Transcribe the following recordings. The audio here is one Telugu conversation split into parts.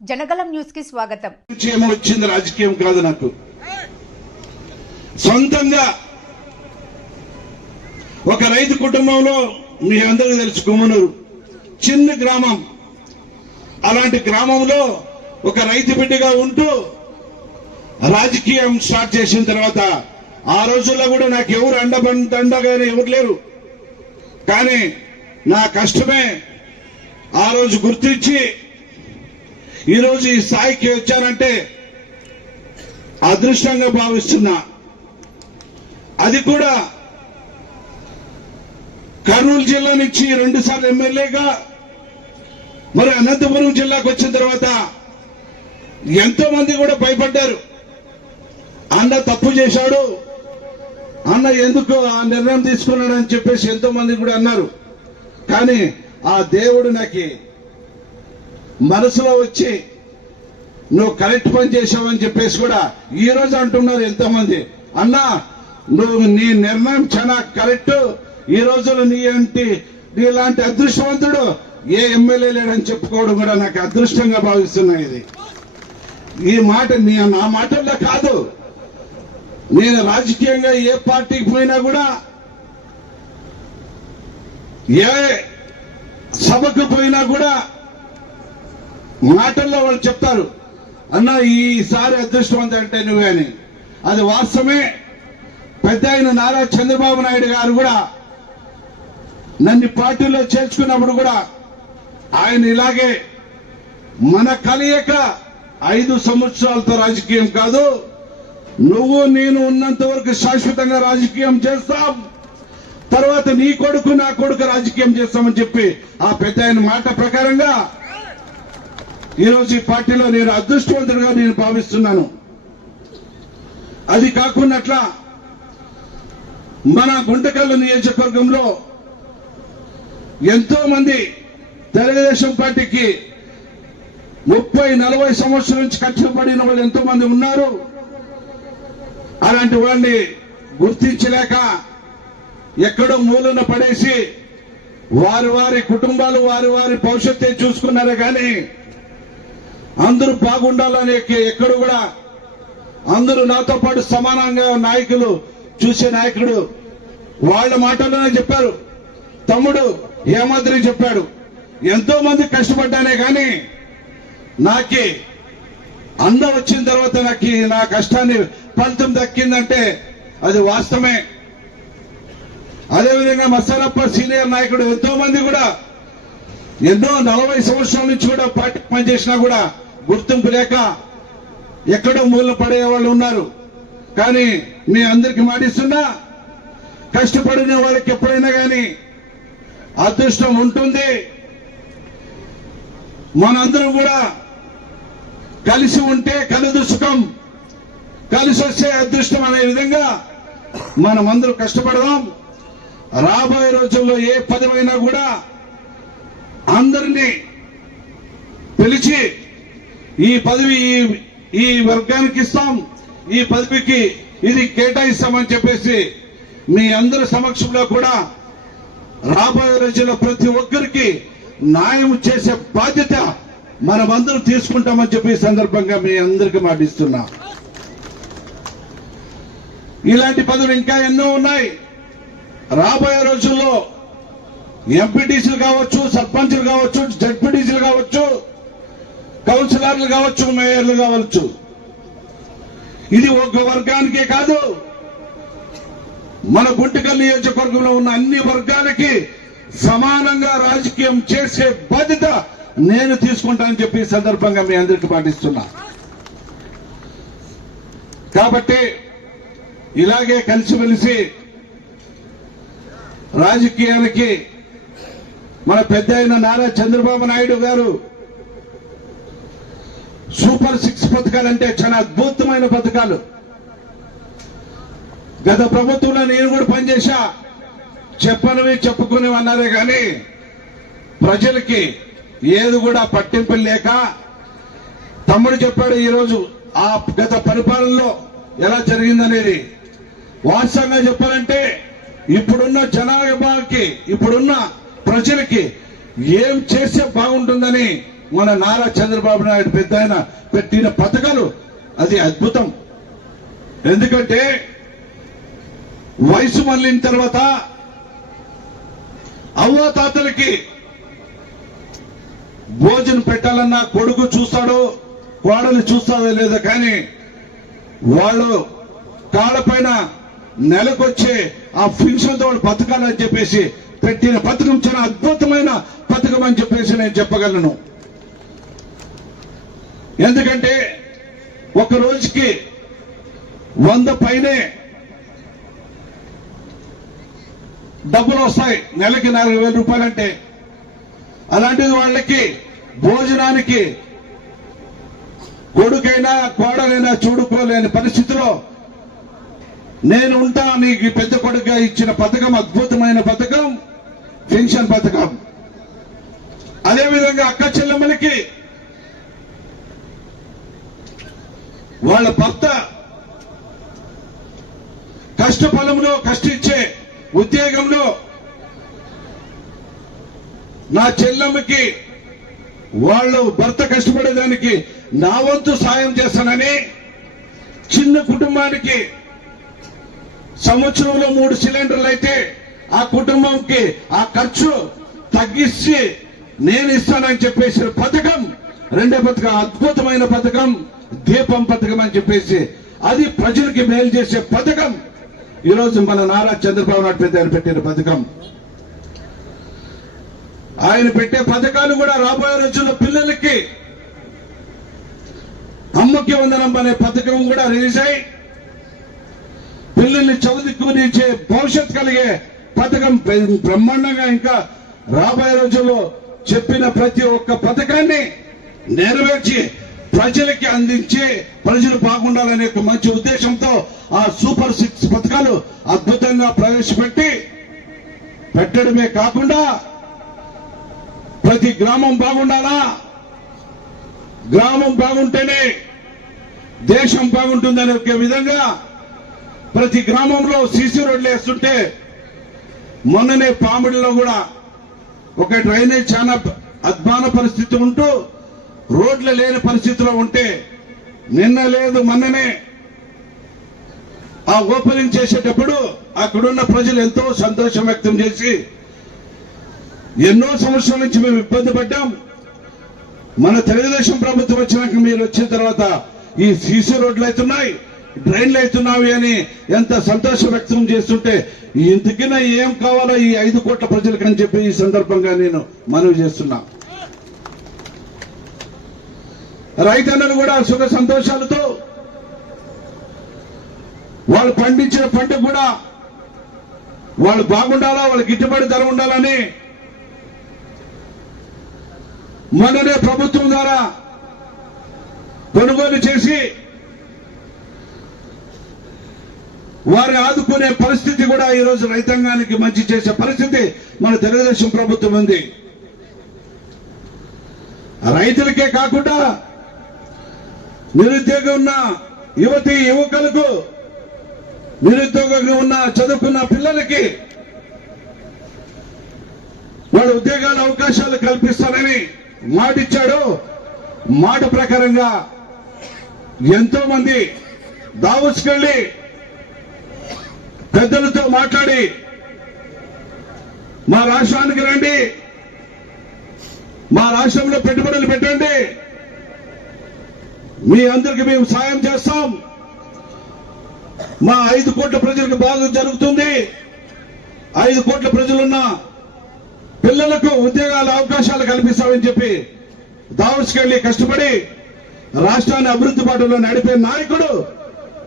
జనగలం న్యూస్ కి స్వాగతం. వచ్చింది రాజకీయం కాదు, నాకు సొంతంగా ఒక రైతు కుటుంబంలో మీ అందరికీ తెలుసు, కుమ్మనూరు చిన్న గ్రామం. అలాంటి గ్రామంలో ఒక రైతు బిడ్డగా ఉంటూ రాజకీయం స్టార్ట్ చేసిన తర్వాత ఆ రోజుల్లో కూడా నాకు ఎవరు అండగానే ఎవరు లేరు. కానీ నా కష్టమే ఆ రోజు గుర్తించి ఈరోజు ఈ స్థాయికి వచ్చానంటే అదృష్టంగా భావిస్తున్నా. అది కూడా కర్నూలు జిల్లా నుంచి 2 సార్లు ఎమ్మెల్యేగా, మరి అనంతపురం జిల్లాకు వచ్చిన తర్వాత ఎంతో మంది కూడా భయపడ్డారు. అన్న తప్పు చేశాడు, అన్న ఎందుకు ఆ నిర్ణయం తీసుకున్నాడు అని చెప్పేసి ఎంతో మంది కూడా అన్నారు. కానీ ఆ దేవుడు నాకు మనసులో వచ్చి నువ్వు కరెక్ట్ పని చేశావని చెప్పేసి కూడా ఈ రోజు అంటున్నారు ఎంతో మంది. అన్నా నువ్వు నీ నిర్ణయం చాలా కరెక్ట్, ఈ రోజులో నీలాంటి అదృష్టవంతుడు ఏ ఎమ్మెల్యే లేడని చెప్పుకోవడం కూడా నాకు అదృష్టంగా భావిస్తున్నా. ఈ మాట నా మాటల్లో కాదు, నేను రాజకీయంగా ఏ పార్టీకి పోయినా కూడా, ఏ సభకు పోయినా కూడా మాటల్లో వాళ్ళు చెప్తారు, అన్న ఈసారి అదృష్టవంత అంటే నువ్వే అని. అది వాస్తవమే. పెద్ద అయిన నారా చంద్రబాబు నాయుడు గారు కూడా నన్ను పార్టీలో చేర్చుకున్నప్పుడు కూడా ఆయన ఇలాగే మన కలయిక 5 సంవత్సరాలతో రాజకీయం కాదు, నువ్వు నేను ఉన్నంత వరకు శాశ్వతంగా రాజకీయం చేస్తాం, తర్వాత నీ కొడుకు నా కొడుకు రాజకీయం చేస్తామని చెప్పి ఆ పెద్ద ఆయన మాట ప్రకారంగా ఈరోజు ఈ పార్టీలో నేను అదృష్టవంతుడిగా నేను భావిస్తున్నాను. అది కాకున్నట్లా మన గుంటకల్లు నియోజకవర్గంలో ఎంతో మంది తెలుగుదేశం పార్టీకి 30-40 సంవత్సరాల నుంచి కష్టపడిన వాళ్ళు ఎంతో మంది ఉన్నారు. అలాంటి వాళ్ళని గుర్తించలేక ఎక్కడో మూలన పడేసి వారి వారి కుటుంబాలు వారి వారి భవిష్యత్తే చూసుకున్నారు. కానీ అందరూ బాగుండాలని ఎక్కడ కూడా అందరూ నాతో పాటు సమానంగా నాయకులు చూసే నాయకుడు వాళ్ళ మాటల్లోనే చెప్పారు. తమ్ముడు హేమాద్రి చెప్పాడు, ఎంతో మంది కష్టపడ్డానే కానీ నాకి అన్న వచ్చిన తర్వాత నా కష్టాన్ని ఫలితం దక్కిందంటే అది వాస్తవమే. అదేవిధంగా మసారప్ప సీనియర్ నాయకుడు ఎంతో మంది కూడా ఎన్నో 40 సంవత్సరాల నుంచి కూడా పార్టీ పనిచేసినా కూడా గుర్తింపు లేక ఎక్కడో మూల పడే వాళ్ళు ఉన్నారు. కానీ మీ అందరికి మాటిస్తున్నా, కష్టపడిన వాళ్ళకి ఎప్పుడైనా కానీ అదృష్టం ఉంటుంది. మనందరం కూడా కలిసి ఉంటే కలదు సుఖం, కలిసి వస్తే అదృష్టం అనే విధంగా మనమందరూ కష్టపడదాం. రాబోయే రోజుల్లో ఏ పదవైనా కూడా అందరినీ పిలిచి ఈ పదవి ఈ వర్గానికి ఇస్తాం, ఈ పదవికి ఇది కేటాయిస్తామని చెప్పేసి మీ అందరి సమక్షంలో కూడా రాబోయే రోజుల్లో ప్రతి ఒక్కరికి న్యాయం చేసే బాధ్యత మనమందరం తీసుకుంటామని చెప్పి ఈ సందర్భంగా మీ అందరికీ మాటిస్తున్నా. ఇలాంటి పదవులు ఇంకా ఎన్నో ఉన్నాయి. రాబోయే రోజుల్లో ఎంపీటీసీలు కావచ్చు, సర్పంచులు కావచ్చు, జడ్పీటీసీలు కావచ్చు, కౌన్సిలర్లు కావచ్చు, మేయర్లు కావచ్చు. ఇది ఒక వర్గానికే కాదు, మన గుంటకల్ నియోజకవర్గంలో ఉన్న అన్ని వర్గాలకి సమానంగా రాజకీయం చేసే బాధ్యత నేను తీసుకుంటానని చెప్పి ఈ సందర్భంగా మీ అందరికీ పాటిస్తున్నా. కాబట్టి ఇలాగే కలిసిమెలిసి రాజకీయానికి మన పెద్ద అయిన నారా చంద్రబాబు నాయుడు గారు సూపర్ 6 పథకాలంటే చాలా అద్భుతమైన పథకాలు. గత ప్రభుత్వంలో నేను కూడా పనిచేశా, చెప్పనివి చెప్పుకునేవి అన్నారే కానీ ప్రజలకి ఏది కూడా పట్టింపు లేక, తమ్ముడు చెప్పాడు ఈరోజు ఆ గత పరిపాలనలో ఎలా జరిగిందనేది. వాస్తవంగా చెప్పాలంటే ఇప్పుడున్న జనాభాకి, ఇప్పుడున్న ప్రజలకి ఏం చేస్తే బాగుంటుందని మన నారా చంద్రబాబు నాయుడు పెద్ద ఆయన పెట్టిన పథకాలు అది అద్భుతం. ఎందుకంటే వయసు మళ్ళిన తర్వాత అవ్వాతాతలకి భోజనం పెట్టాలన్నా కొడుకు చూస్తాడో కోడలు చూస్తాడో లేదో కానీ వాళ్ళు కాళ్ళపైన నెలకొచ్చే ఆ పెన్షన్ తో బతకాలని చెప్పేసి పెట్టిన పథకం చాలా అద్భుతమైన పథకం అని చెప్పేసి నేను చెప్పగలను. ఎందుకంటే ఒక రోజుకి 100 పైనే డబ్బులు వస్తాయి, నెలకి 40,000 రూపాయలంటే. అలాంటిది వాళ్ళకి భోజనానికి కొడుకైనా కోడలైనా చూడుకోలేని పరిస్థితిలో నేను ఉంటా నీకు పెద్ద కొడుకుగా ఇచ్చిన పథకం అద్భుతమైన పథకం పెన్షన్ పథకం. అదేవిధంగా అక్క చెల్లెమ్మలకి వాళ్ళ భర్త కష్టఫలంలో కష్టించే ఉద్యోగంలో నా చెల్లెమ్మకి వాళ్ళు భర్త కష్టపడేదానికి నా వంతు సాయం చేస్తానని చిన్న కుటుంబానికి సంవత్సరంలో 3 సిలిండర్లు అయితే ఆ కుటుంబంకి ఆ ఖర్చు తగ్గిస్తే నేను ఇస్తానని చెప్పేసి పథకం, రెండో పథకం అద్భుతమైన పథకం దీపం పథకం అని చెప్పేసి అది ప్రజలకి మేలు చేసే పథకం. ఈరోజు మన నారా చంద్రబాబు నాయుడు పెద్ద ఆయన పెట్టిన పథకం. ఆయన పెట్టే పథకాలు కూడా రాబోయే రోజుల్లో పిల్లలకి అమ్మకి వందనం అనే పథకం కూడా రిలీజ్ అయ్యి పిల్లల్ని చదువుకునిచ్చే భవిష్యత్ కలిగే పథకం బ్రహ్మాండంగా ఇంకా రాబోయే రోజుల్లో చెప్పిన ప్రతి ఒక్క పథకాన్ని నెరవేర్చి ప్రజలకి అందించి ప్రజలు బాగుండాలనే ఒక మంచి ఉద్దేశంతో ఆ సూపర్ 6 పథకాలు అద్భుతంగా ప్రవేశపెట్టి పెట్టడమే కాకుండా ప్రతి గ్రామం బాగుండాలా, గ్రామం బాగుంటేనే దేశం బాగుంటుందనే ఒక విధంగా ప్రతి గ్రామంలో సీసీ రోడ్లు వేస్తుంటే మొన్ననే పామిడిలో కూడా ఒక డ్రైనేజ్ చాలా అధ్వాన పరిస్థితి ఉంటూ రోడ్లు లేని పరిస్థితిలో ఉంటే నిన్న లేదు మొన్ననే ఆ ఓపెనింగ్ చేసేటప్పుడు అక్కడున్న ప్రజలు ఎంతో సంతోషం వ్యక్తం చేసి ఎన్నో సంవత్సరాల నుంచి మేము ఇబ్బంది పడ్డాం, మన తెలుగుదేశం ప్రభుత్వం వచ్చినాక మీరు వచ్చిన తర్వాత ఈ సీసీ రోడ్లు అవుతున్నాయి, డ్రైన్లు అవుతున్నాయి అని ఎంత సంతోషం వ్యక్తం చేస్తుంటే ఇంతకినా ఏం కావాలో ఈ 5 కోట్ల ప్రజలకు అని చెప్పి ఈ సందర్భంగా నేను మనవి చేస్తున్నా. రైతన్నలు కూడా సుఖ సంతోషాలతో వాళ్ళు పండించిన పంట కూడా వాళ్ళు బాగుండాలా, వాళ్ళకి గిట్టుబడి ధర ఉండాలని మొన్ననే ప్రభుత్వం ద్వారా కొనుగోలు చేసి వారిని ఆదుకునే పరిస్థితి కూడా ఈరోజు రైతాంగానికి మంచి చేసే పరిస్థితి మన తెలుగుదేశం ప్రభుత్వం ఉంది. రైతులకే కాకుండా నిరుద్యోగం ఉన్న యువతి యువకులకు, నిరుద్యోగంగా ఉన్న చదువుకున్న పిల్లలకి వాళ్ళ ఉద్యోగాల అవకాశాలు కల్పిస్తానని మాటిచ్చాడు. మాట ప్రకారంగా ఎంతో మంది దావోస్కెళ్లి పెద్దలతో మాట్లాడి మా రాష్ట్రానికి రండి, మా రాష్ట్రంలో పెట్టుబడులు పెట్టండి, మీ అందరికి మేము సాయం చేస్తాం, మా 5 కోట్ల ప్రజలకు బాగా జరుగుతుంది, 5 కోట్ల ప్రజలున్న పిల్లలకు ఉద్యోగాల అవకాశాలు కల్పిస్తామని చెప్పి దావోస్కెళ్లి కష్టపడి రాష్ట్రాన్ని అభివృద్ధి బాటలో నడిపే నాయకుడు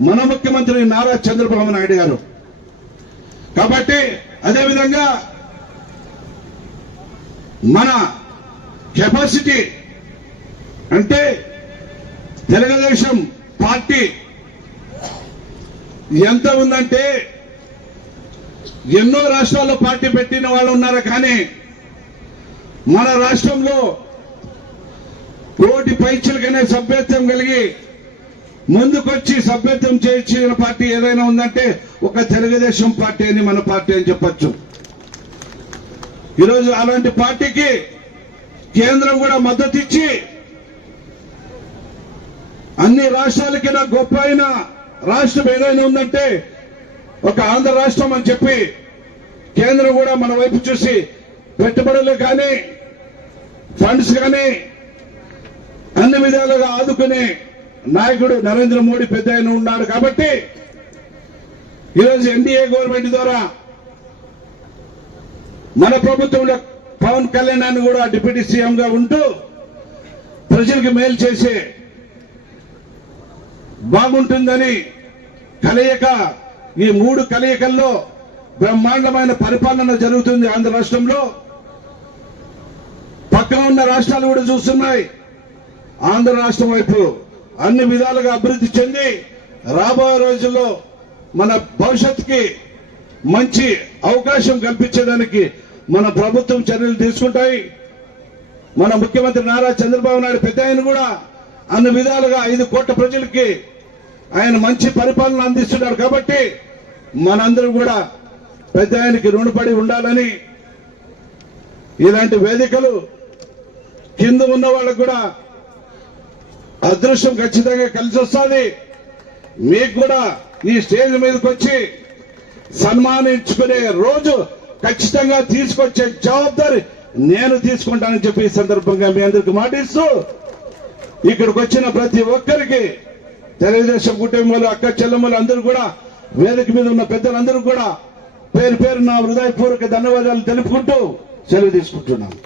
మన ముఖ్యమంత్రి నారా చంద్రబాబు నాయుడు గారు. కాబట్టి అదేవిధంగా మన కెపాసిటీ అంటే తెలుగుదేశం పార్టీ ఎంత ఉందంటే ఎన్నో రాష్ట్రాల్లో పార్టీ పెట్టిన వాళ్ళు ఉన్నారు, కానీ మన రాష్ట్రంలో కోటి పైచలకనే సభ్యత్వం కలిగి ముందుకొచ్చి సభ్యత్వం చేయించిన పార్టీ ఏదైనా ఉందంటే ఒక తెలుగుదేశం పార్టీ అని మన పార్టీ అని చెప్పొచ్చు. ఈరోజు అలాంటి పార్టీకి కేంద్రం కూడా మద్దతు ఇచ్చి అన్ని రాష్ట్రాలకి గొప్ప అయిన రాష్ట్రం ఏదైనా ఉందంటే ఒక ఆంధ్ర రాష్ట్రం అని చెప్పి కేంద్రం కూడా మన వైపు చూసి పెట్టుబడులు కానీ ఫండ్స్ కానీ అన్ని విధాలుగా ఆదుకునే నాయకుడు నరేంద్ర మోడీ పెద్ద ఆయన ఉన్నాడు కాబట్టి ఈరోజు ఎన్డీఏ గవర్నమెంట్ ద్వారా మన ప్రభుత్వంలో పవన్ కళ్యాణ్ కూడా డిప్యూటీ సీఎం గా ఉంటూ ప్రజలకు మేలు చేసే బాగుంటుందని కలయిక ఈ 3 కలయికల్లో బ్రహ్మాండమైన పరిపాలన జరుగుతుంది ఆంధ్ర రాష్ట్రంలో. పక్కన ఉన్న రాష్ట్రాలు కూడా చూస్తున్నాయి ఆంధ్ర రాష్ట్రం వైపు అన్ని విధాలుగా అభివృద్ధి చెంది రాబోయే రోజుల్లో మన భవిష్యత్తుకి మంచి అవకాశం కల్పించేదానికి మన ప్రభుత్వం చర్యలు తీసుకుంటాయి. మన ముఖ్యమంత్రి నారా చంద్రబాబు నాయుడు పెద్ద ఆయన కూడా అన్ని విధాలుగా 5 కోట్ల ప్రజలకి ఆయన మంచి పరిపాలన అందిస్తున్నాడు కాబట్టి మనందరం కూడా పెద్ద ఆయనకి రుణపడి ఉండాలని ఇలాంటి వేదికలు కింద ఉన్న వాళ్ళకు కూడా అదృష్టం ఖచ్చితంగా కలిసి వస్తుంది. మీకు కూడా ఈ స్టేజ్ మీదకి వచ్చి సన్మానించుకునే రోజు ఖచ్చితంగా తీసుకొచ్చే జవాబారి నేను తీసుకుంటానని చెప్పి ఈ సందర్భంగా మీ అందరికి మాటిస్తూ ఇక్కడికి వచ్చిన ప్రతి ఒక్కరికి తెలుగుదేశం కుటుంబాలు అక్క చెల్లెమ్మలు అందరూ కూడా వేదిక మీద ఉన్న పెద్దలందరూ కూడా పేరు పేరు నా హృదయపూర్వక ధన్యవాదాలు తెలుపుకుంటూ సెలవు తీసుకుంటున్నాను.